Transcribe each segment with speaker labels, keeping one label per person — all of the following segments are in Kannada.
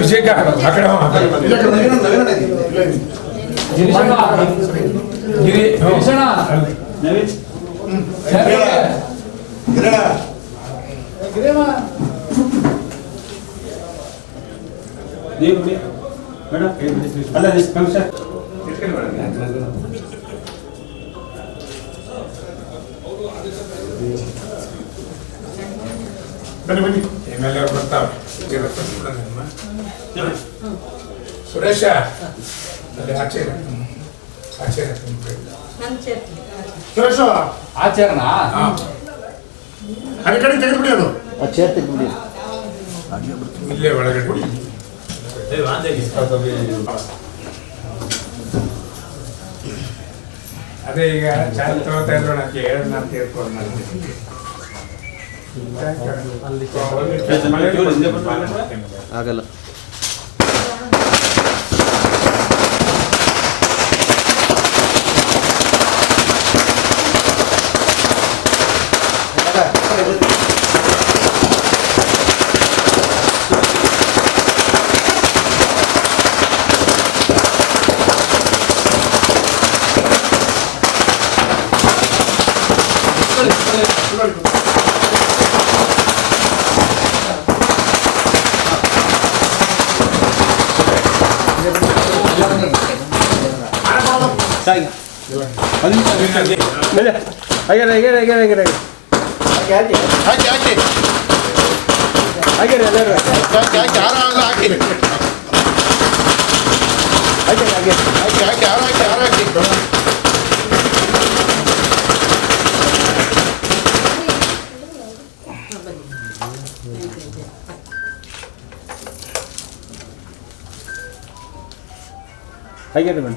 Speaker 1: ವಿಜಯ್ ಆ ಕಡೆ ಹೋಗು, ಆ ಕಡೆ.
Speaker 2: ಗಿರೀಶಣ್ಣ
Speaker 1: ಗಿರಿ ಹ್ಞೂ.
Speaker 2: ಗಿರೀಶಣ್ಣ
Speaker 3: ಅಲ್ಲ ಕಮಿಷನ್
Speaker 1: ಬನ್ನಿ ಬನ್ನಿ. ಎಂ ಎಲ್ ಎ ಬರ್ತಾವೆ. ಸುರೇಶ ಅಲ್ಲಿ ಆಚೆ. ಆಚೆ. ಸುರೇಶ!
Speaker 2: ಆಚರಣ.
Speaker 1: ಆ ಕಡೆ ತೆಗೆದುಬಿಡಿ ಅದು. ಇಲ್ಲೇ ಒಳಗಡೆ. ಅದೇ ಈಗ ಚಾರ್ಜ್ ತಗೋತಾ ಇದ್ರು ಅಂತ ಹೇಳ್ಕೊಂಡು ನಾನು
Speaker 4: ಆಗಲ್ಲ. ಸಾಗಿ ಹಾಗೆ ಹಾಗೆ ಹಾಗೆ ಹಾಗೆ
Speaker 5: ಹಾಕಿ ಹಾಕಿ
Speaker 4: ಹಾಗೆ ಎಲ್ಲರೂ
Speaker 5: ಹಾಕಿ ಹಾಕಿ ಹಾರ ಎಲ್ಲ ಹಾಕಿ
Speaker 4: ಹಾಗೆ ಹಾಗೆ
Speaker 5: ಹಾಕಿ ಹಾಕಿ ಹಾರ ಹಾಕಿ ಹಾರ ಹಾಕಿ
Speaker 4: ಹಾಗೆ ಮೇಡಮ್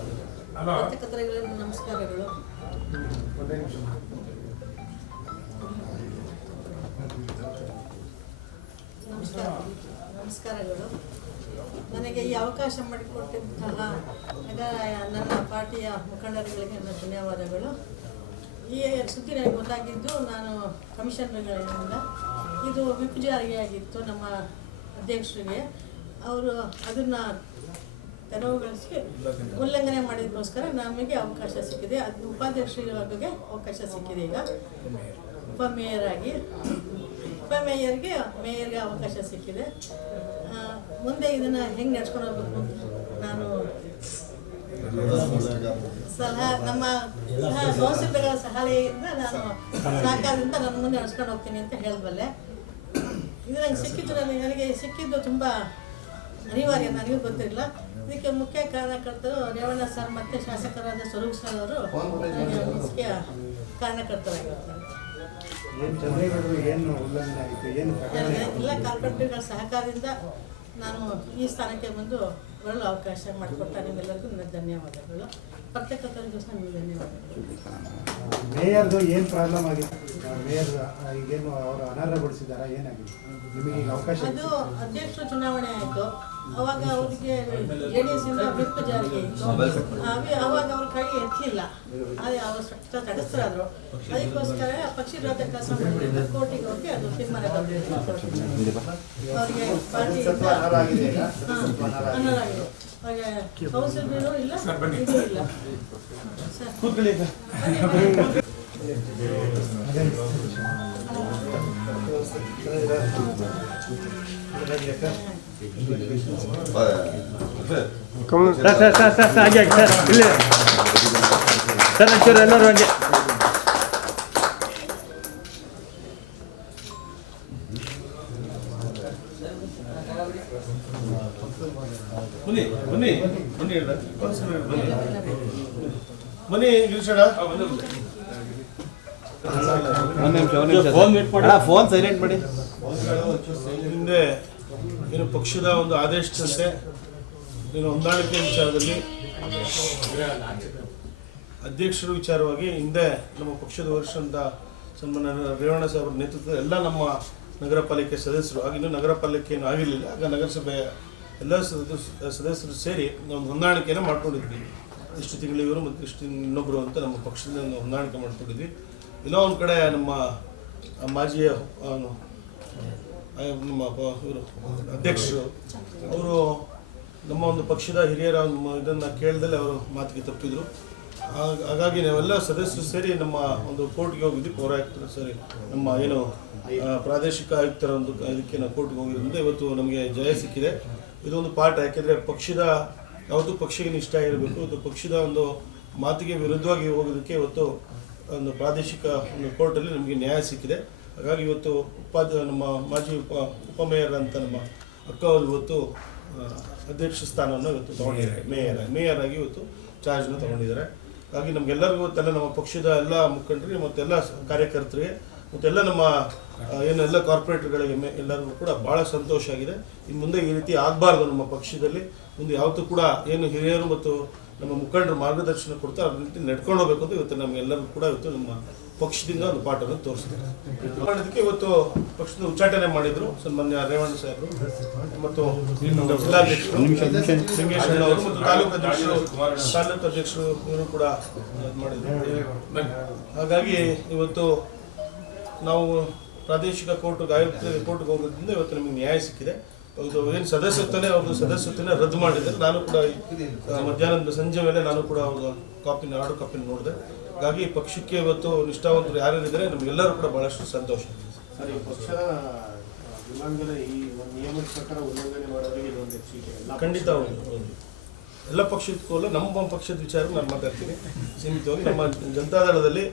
Speaker 6: ನಮಸ್ಕಾರಗಳು. ನಮಸ್ಕಾರ. ನಮಸ್ಕಾರಗಳು. ನನಗೆ ಈ ಅವಕಾಶ ಮಾಡಿಕೊಟ್ಟಂತಹ ನನ್ನ ಪಾರ್ಟಿಯ ಮುಖಂಡರುಗಳಿಗೆ ನನ್ನ ಧನ್ಯವಾದಗಳು. ಈ ಸುದ್ದಿ ನನಗೆ ಗೊತ್ತಾಗಿದ್ದು ನಾನು ಕಮಿಷನರ್ಗಳಿಂದ. ಇದು ವಿಪ್ ಆಗಿತ್ತು ನಮ್ಮ ಅಧ್ಯಕ್ಷರಿಗೆ. ಅವರು ಅದನ್ನು ತೆರವುಗೊಳಿಸಿ ಉಲ್ಲಂಘನೆ ಮಾಡಿದಕ್ಕೋಸ್ಕರ ನಮಗೆ ಅವಕಾಶ ಸಿಕ್ಕಿದೆ. ಅದು ಉಪಾಧ್ಯಕ್ಷರಿಗೆ ಅವಕಾಶ ಸಿಕ್ಕಿದೆ ಈಗ. ಉಪಮೇಯರ್ ಆಗಿ. ಉಪಮೇಯರ್ಗೆ ಮೇಯರ್ಗೆ ಅವಕಾಶ ಸಿಕ್ಕಿದೆ. ಮುಂದೆ ಇದನ್ನು ಹೆಂಗೆ ನಡ್ಸ್ಕೊಂಡು ಹೋಗ್ಬೇಕು? ನಾನು ಸಲಹಾ, ನಮ್ಮ ಸಹ ಸಹಾಯದಿಂದ ನಾನು ಸಹಕಾರದಿಂದ ನನ್ನ ಮುಂದೆ ನಡ್ಸ್ಕೊಂಡು ಹೋಗ್ತೀನಿ ಅಂತ ಹೇಳಬಲ್ಲೆ. ಇದು ನನಗೆ ಸಿಕ್ಕಿದ್ದು ನನಗೆ ನನಗೆ ಸಿಕ್ಕಿದ್ದು ತುಂಬ ಅನಿವಾರ್ಯ, ನನಗೂ ಗೊತ್ತಿರಲಿಲ್ಲ ಇದಕ್ಕೆ ಮುಖ್ಯ ಕಾರಣಕರ್ತರು ರೇವಣ್ಣ ಸರ್ ಮತ್ತು ಶಾಸಕರಾದ ಸ್ವರೂಪ್ ಸರ್ ಅವರು ಮುಖ್ಯ ಕಾರಣಕರ್ತರಾಗಿರ್ತಾರೆ ಎಲ್ಲ ಕಾರ್ಪೊರೇಟರ್ಗಳ ಸಹಕಾರದಿಂದ ನಾನು ಈ ಸ್ಥಾನಕ್ಕೆ ಬಂದು ಬರಲು ಅವಕಾಶ ಮಾಡಿಕೊಟ್ಟ ನಿಮ್ಮೆಲ್ಲರಿಗೂ ನನ್ನ ಧನ್ಯವಾದಗಳು. ಪತ್ರಕರ್ತರಿಗೂ ಸಹ ನಿಮಗೆ ಧನ್ಯವಾದಗಳು.
Speaker 7: ಮೇಯರ್ದು ಏನು ಪ್ರಾಬ್ಲಮ್ ಆಗಿತ್ತು ಮೇಯರ್ ಈಗೇನು ಅವರು ಅನರ್ಹಗೊಳಿಸಿದಾರ ಏನಾಗಿದೆ? ನಿಮಗೆ ಅವಕಾಶ
Speaker 6: ಅದು ಅಧ್ಯಕ್ಷ ಚುನಾವಣೆ ಆಯಿತು. ಅವಾಗ ಅವರಿಗೆ ಜೆ ಡಿ ಎಸ್ ಇಂದ ವಿಪ್ ಜಾರಿಗೆ ಇತ್ತು ಅವಾಗ ಅವ್ರ ಕೈ ಎತ್ತಲಿಲ್ಲ ಅದೇ ಅವರು ತ- ತಟಸ್ಥರಾದ್ರು ಅದಕ್ಕೋಸ್ಕರ ಪಕ್ಷಿ ವಿರೋಧ ಕೆಲಸ ಮಾಡಿದ್ರು. ಕೋರ್ಟಿಗೆ ಹೋಗಿ ಅದು ತೀರ್ಮಾನ ಅವರಿಗೆ
Speaker 5: ಸ್ವಲ್ಪ
Speaker 6: ಅನರ್ಹರಾಗಿದೆ. ಅವ್ರಿಗೆ ಕೌನ್ಸಿಲರು ಇಲ್ಲ
Speaker 1: ಸರ್, ಬನ್ನಿ.
Speaker 6: ಇದು ಇಲ್ಲ. ಸರ್.
Speaker 4: ಕೂತ್ಕೊಳ್ಳಿ sir sir sir sir sir ಹಾಗೆ ಹಾಗೆ ಸರ್ ಇಲ್ಲಿ ಸರ್ ಒಂಚೂರು ಎಲ್ಲರೂ ಹಂಗೆ
Speaker 3: ಬನ್ನಿ ಬನ್ನಿ ಬನ್ನಿ ಹೇಳ್ದ. ಬನ್ನಿ ಬನ್ನಿ ಗಿರೀಶಣ್ಣ ಫೋನ್
Speaker 5: ಸೈಲೆಂಟ್ ಮಾಡಿ.
Speaker 8: ಹಿಂದೆ ಏನು ಪಕ್ಷದ ಒಂದು ಆದೇಶದಂತೆ ಏನು ಹೊಂದಾಣಿಕೆ ವಿಚಾರದಲ್ಲಿ ಅಧ್ಯಕ್ಷರ ವಿಚಾರವಾಗಿ ಹಿಂದೆ ನಮ್ಮ ಪಕ್ಷದ ವರಿಷ್ಠಂತ ಸನ್ಮಾನ್ಯ ರೇವಣ್ಣ ಅವರ ನೇತೃತ್ವದ ಎಲ್ಲ ನಮ್ಮ ನಗರ ಪಾಲಿಕೆ ಸದಸ್ಯರು ಆಗ ಇನ್ನೂ ನಗರ ಪಾಲಿಕೆ ಏನು ಆಗಿರಲಿಲ್ಲ. ಆಗ ನಗರಸಭೆಯ ಎಲ್ಲ ಸದಸ್ಯ, ಸದಸ್ಯರು ಸೇರಿ ಒಂದು ಹೊಂದಾಣಿಕೆಯನ್ನು ಮಾಡ್ಕೊಂಡಿದ್ವಿ. ಇಷ್ಟು ತಿಂಗಳು ಇವರು ಮತ್ತು ಇಷ್ಟು ಇನ್ನೊಬ್ಬರು ಅಂತ ನಮ್ಮ ಪಕ್ಷದಿಂದ ಹೊಂದಾಣಿಕೆ ಮಾಡ್ಕೊಂಡಿದ್ವಿ. ಎಲ್ಲೋ ಒಂದು ಕಡೆ ನಮ್ಮ ಮಾಜಿ ನಮ್ಮ ಇವರು, ಅಧ್ಯಕ್ಷರು, ಅವರು ನಮ್ಮ ಒಂದು ಪಕ್ಷದ ಹಿರಿಯರ ಇದನ್ನು ಕೇಳ್ದಲೆ ಅವರು ಮಾತಿಗೆ ತಪ್ಪಿದ್ರು. ಹಾಗ್- ಹಾಗಾಗಿ ನಾವೆಲ್ಲ ಸದಸ್ಯರು ಸೇರಿ ನಮ್ಮ ಒಂದು ಕೋರ್ಟ್ಗೆ ಹೋಗಿದ್ವಿ ಪೌರಾಯುಕ್ತರು ಸರಿ. ನಮ್ಮ ಏನು ಪ್ರಾದೇಶಿಕ ಆಯುಕ್ತರ ಒಂದು ಇದಕ್ಕೆ ನಾವು ಕೋರ್ಟ್ಗೆ ಹೋಗಿರೋದ್ರಿಂದ ಇವತ್ತು ನಮಗೆ ಜಯ ಸಿಕ್ಕಿದೆ. ಇದೊಂದು ಪಾಠ, ಯಾಕೆಂದರೆ ಪಕ್ಷದ ಯಾವತ್ತೂ ಪಕ್ಷಕ್ಕೆ ನಿಷ್ಠ ಇರಬೇಕು ಇವತ್ತು ಪಕ್ಷದ ಒಂದು ಮಾತಿಗೆ ವಿರುದ್ಧವಾಗಿ ಹೋಗೋದಕ್ಕೆ ಇವತ್ತು ಒಂದು ಪ್ರಾದೇಶಿಕ ಒಂದು ಕೋರ್ಟಲ್ಲಿ ನಮಗೆ ನ್ಯಾಯ ಸಿಕ್ಕಿದೆ. ಹಾಗಾಗಿ ಇವತ್ತು ಉಪಾಧ್ಯ ನಮ್ಮ ಮಾಜಿ ಉಪ ಉಪಮೇಯರ್ ಅಂತ ನಮ್ಮ ಅಕ್ಕ ಅವರು ಇವತ್ತು ಅಧ್ಯಕ್ಷ ಸ್ಥಾನವನ್ನು ಇವತ್ತು ತಗೊಂಡಿದ್ದಾರೆ. ಮೇಯರ್ ಮೇಯರ್ ಆಗಿ ಇವತ್ತು ಚಾರ್ಜ್ನ ತಗೊಂಡಿದ್ದಾರೆ. ಹಾಗಾಗಿ ನಮಗೆಲ್ಲರಿಗೂ ಇವತ್ತೆಲ್ಲ ನಮ್ಮ ಪಕ್ಷದ ಎಲ್ಲ ಮುಖಂಡರಿಗೆ ಮತ್ತೆಲ್ಲ ಕಾರ್ಯಕರ್ತರಿಗೆ ಮತ್ತೆಲ್ಲ ನಮ್ಮ ಏನೆಲ್ಲ ಏನು ಎಲ್ಲ ಕಾರ್ಪೊರೇಟರ್ಗಳಿಗೆ ಮೆ- ಎಲ್ಲರಿಗೂ ಕೂಡ ಭಾಳ ಸಂತೋಷ ಆಗಿದೆ. ಇನ್ನು ಮುಂದೆ ಈ ರೀತಿ ಆಗಬಾರ್ದು ನಮ್ಮ ಪಕ್ಷದಲ್ಲಿ. ಮುಂದೆ ಯಾವತ್ತೂ ಕೂಡ ಏನು ಹಿರಿಯರು ಮತ್ತು ನಮ್ಮ ಮುಖಂಡರು ಮಾರ್ಗದರ್ಶನ ಕೊಡ್ತಾ ಅದ್ರ ರೀತಿ ನಡ್ಕೊಂಡು ಹೋಗ್ಬೇಕು ಅಂತ ಇವತ್ತು ನಮ್ಗೆಲ್ಲರೂ ಕೂಡ ಇವತ್ತು ನಮ್ಮ ಪಕ್ಷದಿಂದ ಒಂದು ಪಾಠವನ್ನು ತೋರಿಸ್ತಾರೆ. ಮಾಡೋದಕ್ಕೆ ಇವತ್ತು ಪಕ್ಷದ ಉಚ್ಚಾಟನೆ ಮಾಡಿದ್ರು ಸನ್ಮಾನ್ಯ ರೇವಣ್ಣ ಸಾಹೇಬರು ಮತ್ತು ಜಿಲ್ಲಾಧ್ಯಕ್ಷರು ಅವರು ಮತ್ತು ತಾಲೂಕು ಅಧ್ಯಕ್ಷರು ತಾಲೂಕು ಅಧ್ಯಕ್ಷರು ಇವರು ಕೂಡ ಮಾಡಿದ್ರು. ಹಾಗಾಗಿ ಇವತ್ತು ನಾವು ಪ್ರಾದೇಶಿಕ ಕೋರ್ಟ್ ಆಯುಕ್ತ ಕೋರ್ಟ್ಗೆ ಹೋಗೋದ್ರಿಂದ ಇವತ್ತು ನಮಗೆ ನ್ಯಾಯ ಸಿಕ್ಕಿದೆ. ಅದು ಏನು ಸದಸ್ಯತ್ವನೇ ಅವ್ರದ್ದು ಸದಸ್ಯತ್ವನೇ ರದ್ದು ಮಾಡಿದ್ದಾರೆ ನಾನು ಕೂಡ ಮಧ್ಯಾಹ್ನದ ಸಂಜೆ ಮೇಲೆ ನಾನು ಕೂಡ ಅವ್ರ ಕಾಪಿನ ಆರ್ಡರ್ ಕಾಪಿನ ನೋಡಿದೆ. ಹಾಗಾಗಿ ಪಕ್ಷಕ್ಕೆ ಇವತ್ತು ನಿಷ್ಠಾವಂತರು ಯಾರ್ಯಾರಿದ್ದಾರೆ ನಮಗೆಲ್ಲರೂ ಕೂಡ ಬಹಳಷ್ಟು ಸಂತೋಷ.
Speaker 5: ಸರ್ ಈ ಪಕ್ಷ ಉಲ್ಲಂಘನೆ ಈ ಒಂದು ನಿಯಮದ ಪ್ರಕಾರ ಉಲ್ಲಂಘನೆ ಮಾಡೋರಿಗೆ ಇದೊಂದು ಎಚ್ಚರಿಕೆ. ಎಲ್ಲ
Speaker 8: ಖಂಡಿತ ಹೌದು. ಎಲ್ಲ ಪಕ್ಷಕ್ಕೂ ಅಲ್ಲ ನಮ್ಮ ಪಕ್ಷದ ವಿಚಾರ ನಾನು ಮಾತಾಡ್ತೀನಿ. ಸೀಮಿತವಾಗಿ ನಮ್ಮ ಜನತಾದಳದಲ್ಲಿ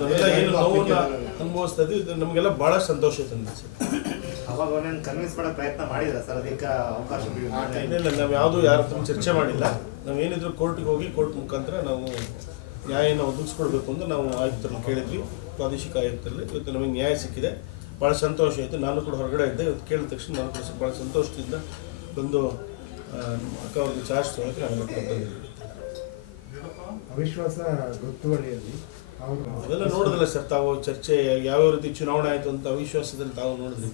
Speaker 8: ನಾವೆಲ್ಲ ಏನು ನೋವನ್ನ ಅನುಭವಿಸ್ತಾ ಇದ್ದೀವಿ. ಇದು ನಮಗೆಲ್ಲ ಬಹಳ ಸಂತೋಷ ತಂದಿದೆ ಸರ್.
Speaker 5: ಅವಾಗ ಒಂದೊಂದು ಕನ್ವಿನ್ಸ್ ಮಾಡೋ ಪ್ರಯತ್ನ ಮಾಡಿದ್ರ ಸರ್ ಅದಕ್ಕೆ ಅವಕಾಶ
Speaker 8: ಇಲ್ಲ ನಾವು ಯಾವುದೂ ಯಾರ ಹತ್ರ ಚರ್ಚೆ ಮಾಡಿಲ್ಲ. ನಾವು ಏನಿದ್ರು ಕೋರ್ಟಿಗೆ ಹೋಗಿ ಕೋರ್ಟ್ ಮುಖಾಂತರ ನಾವು ನ್ಯಾಯನ ಒದಗಿಸ್ಕೊಡ್ಬೇಕು ಅಂತ ನಾವು ಆಯುಕ್ತರಲ್ಲಿ ಕೇಳಿದ್ವಿ. ಪ್ರಾದೇಶಿಕ ಆಯುಕ್ತರಲ್ಲಿ ಇವತ್ತು ನಮಗೆ ನ್ಯಾಯ ಸಿಕ್ಕಿದೆ. ಭಾಳ ಸಂತೋಷ ಆಯಿತು. ನಾನು ಕೂಡ ಹೊರಗಡೆ ಇದ್ದೆ. ಇವತ್ತು ಕೇಳಿದ ತಕ್ಷಣ ನಾನು ಕೂಡ ಭಾಳ ಸಂತೋಷದಿಂದ ಬಂದು ಆ, ಅಕ್ಕ ಅವ್ರಿಗೆ ಚಾರ್ಜ್ ತೊಗೊಳಕ್ಕೆ ನಾನು
Speaker 7: ಅವಿಶ್ವಾಸ ಗೊತ್ತುವಳಿಯಲ್ಲಿ ಅವರು
Speaker 8: ಅದೆಲ್ಲ ನೋಡಿದ್ರಲ್ಲ ಸರ್ ತಾವು ಚರ್ಚೆ ಯಾವ್ಯಾವ ರೀತಿ ಚುನಾವಣೆ ಆಯಿತು ಅಂತ ಅವಿಶ್ವಾಸದಲ್ಲಿ ತಾವು ನೋಡಿದ್ರಿ?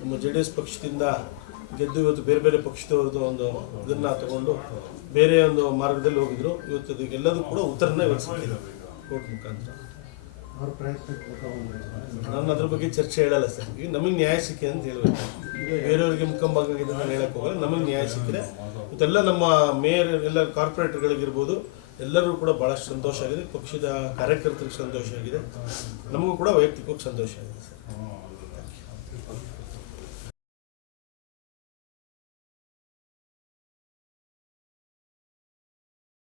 Speaker 8: ನಮ್ಮ ಜೆ ಡಿ ಎಸ್ ಪಕ್ಷದಿಂದ ಗೆದ್ದು ಇವತ್ತು ಬೇರೆ ಬೇರೆ ಪಕ್ಷದವ್ರದ್ದು ಒಂದು ಇದನ್ನ ತಗೊಂಡು ಬೇರೆ ಒಂದು ಮಾರ್ಗದಲ್ಲಿ ಹೋಗಿದ್ರು. ಇವತ್ತು ಅದಕ್ಕೆಲ್ಲದೂ ಕೂಡ ಉತ್ತರನ ಇವತ್ತು ಸಿಕ್ಕಿದೆ ಕೋರ್ಟ್ ಮುಖಾಂತರ. ನಾನು ಅದ್ರ ಬಗ್ಗೆ ಚರ್ಚೆ ಹೇಳಲ್ಲ ಸರ್. ಈಗ ನಮಗೆ ನ್ಯಾಯ ಸಿಕ್ಕಿ ಅಂತ ಹೇಳ್ಬೇಕು. ಬೇರೆಯವರಿಗೆ ಮುಖಂಬಾಗಿದೆ ನಾನು ಹೇಳಕ್ ಹೋಗಲ್ಲ. ನಮಗೆ ನ್ಯಾಯ ಸಿಕ್ಕಿದೆ ಇವತ್ತೆಲ್ಲ ನಮ್ಮ ಮೇಯರ್ ಎಲ್ಲ ಕಾರ್ಪೊರೇಟರ್ಗಳಿಗಿರ್ಬೋದು ಎಲ್ಲರೂ ಕೂಡ ಭಾಳಷ್ಟು ಸಂತೋಷ ಆಗಿದೆ. ಪಕ್ಷದ ಕಾರ್ಯಕರ್ತರಿಗೆ ಸಂತೋಷ ಆಗಿದೆ. ನಮಗೂ ಕೂಡ ವೈಯಕ್ತಿಕವಾಗಿ ಸಂತೋಷ ಆಗಿದೆ ಸರ್.